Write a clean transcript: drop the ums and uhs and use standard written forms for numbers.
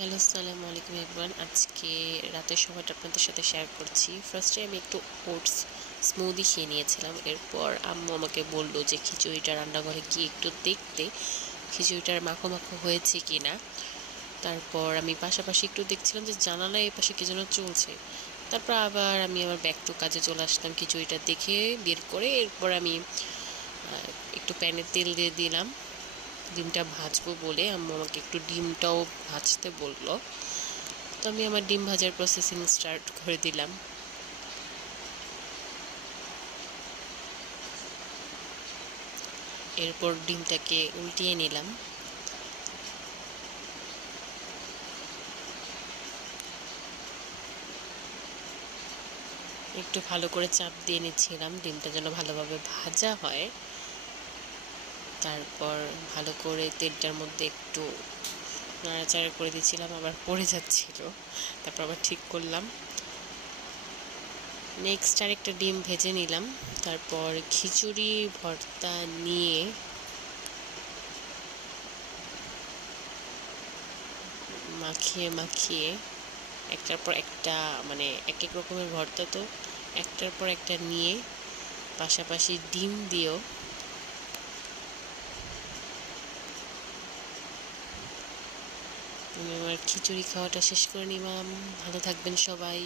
Hello, আসসালামু আলাইকুম everyone. আজকে রাতের সময়টা আপনাদের সাথে শেয়ার করছি। ফার্স্টে আমি একটু ওটস স্মুদি খেয়ে নিয়েছিলাম। এরপর আম্মু আমাকে বলল যে খিচুড়িটা রান্নাঘরে গিয়ে একটু দেখতে, খিচুড়িটার মাখো মাখো হয়েছে কি না। তারপর আমি পাশাপাশি একটু দেখছিলাম যে জানালায় এপাশে কি যেন চলছে। তারপর আবার আমি আমার ব্যাক টু কাজে চলে আসলাম খিচুড়িটা দেখে বের করে। এরপর আমি একটু প্যানে তেল দিয়ে দিলাম ডিমটা ভাজবো বলে। আম্মু আমাকে একটু ডিমটাও ভাজতে বলল। তো আমি আমার ডিম ভাজার প্রসেসিং স্টার্ট করে দিলাম। এরপর ডিমটাকে উল্টিয়ে নিলাম। একটু ভালো করে চাপ দিয়ে নিচ্ছিলাম ডিমটা যেন ভালোভাবে ভাজা হয়। তারপর ভালো করে তেলটার মধ্যে একটু নাড়াচাড়া করে দিচ্ছিলাম, আবার পড়ে যাচ্ছিল। তারপর আবার ঠিক করলাম। নেক্সট আরেকটা ডিম ভেজে নিলাম। তারপর খিচুড়ি ভর্তা নিয়ে মাখিয়ে মাখিয়ে একটার পর একটা, মানে এক এক রকমের ভর্তা তো একটার পর একটা নিয়ে পাশাপাশি ডিম দিয়েও আমি আমার খিচুড়ি খাওয়াটা শেষ করে নিলাম। ভালো থাকবেন সবাই।